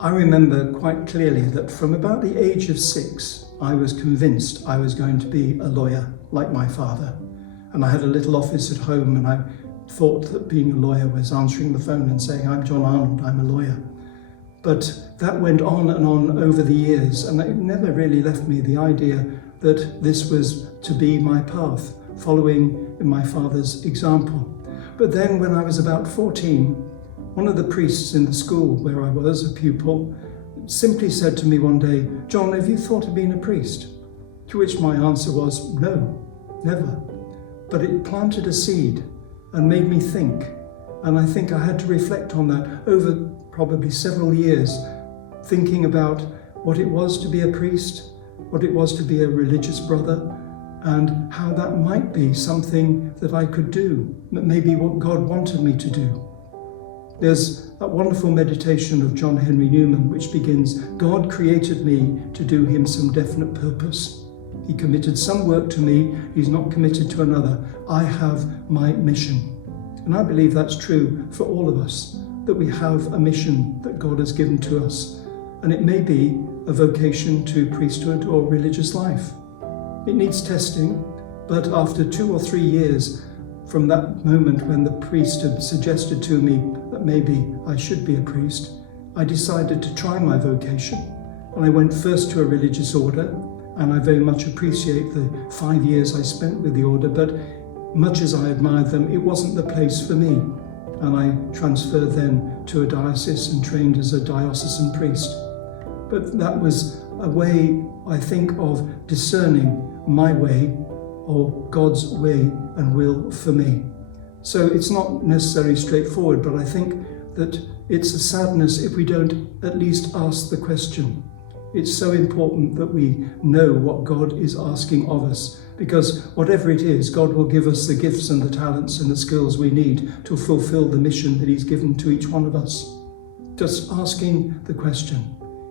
I remember quite clearly that from about the age of 6, I was convinced I was going to be a lawyer like my father. And I had a little office at home, and I thought that being a lawyer was answering the phone and saying, "I'm John Arnold, I'm a lawyer." But that went on and on over the years, and it never really left me the idea that this was to be my path, following in my father's example. But then when I was about 14, one of the priests in the school where I was a pupil simply said to me one day, "John, have you thought of being a priest?" To which my answer was, "No, never." But it planted a seed and made me think. And I think I had to reflect on that over probably several years, thinking about what it was to be a priest, what it was to be a religious brother, and how that might be something that I could do, maybe what God wanted me to do. There's that wonderful meditation of John Henry Newman which begins, "God created me to do him some definite purpose. He committed some work to me, he's not committed to another. I have my mission." And I believe that's true for all of us, that we have a mission that God has given to us. And it may be a vocation to priesthood or religious life. It needs testing, but after 2 or 3 years from that moment when the priest had suggested to me that maybe I should be a priest, I decided to try my vocation. And I went first to a religious order, and I very much appreciate the 5 years I spent with the order, but much as I admired them, it wasn't the place for me. And I transferred then to a diocese and trained as a diocesan priest. But that was a way, I think, of discerning my way or God's way and will for me. So it's not necessarily straightforward, but I think that it's a sadness if we don't at least ask the question. It's so important that we know what God is asking of us, because whatever it is, God will give us the gifts and the talents and the skills we need to fulfill the mission that he's given to each one of us. Just asking the question,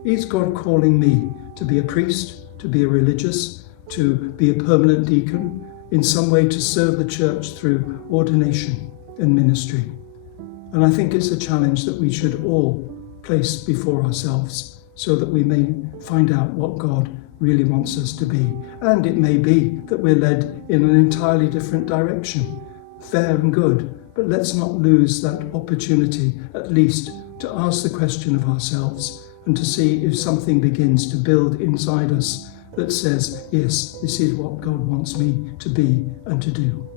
is God calling me to be a priest, to be a religious, to be a permanent deacon, in some way to serve the church through ordination and ministry? And I think it's a challenge that we should all place before ourselves, so that we may find out what God really wants us to be. And it may be that we're led in an entirely different direction, fair and good, but let's not lose that opportunity at least to ask the question of ourselves and to see if something begins to build inside us that says, yes, this is what God wants me to be and to do.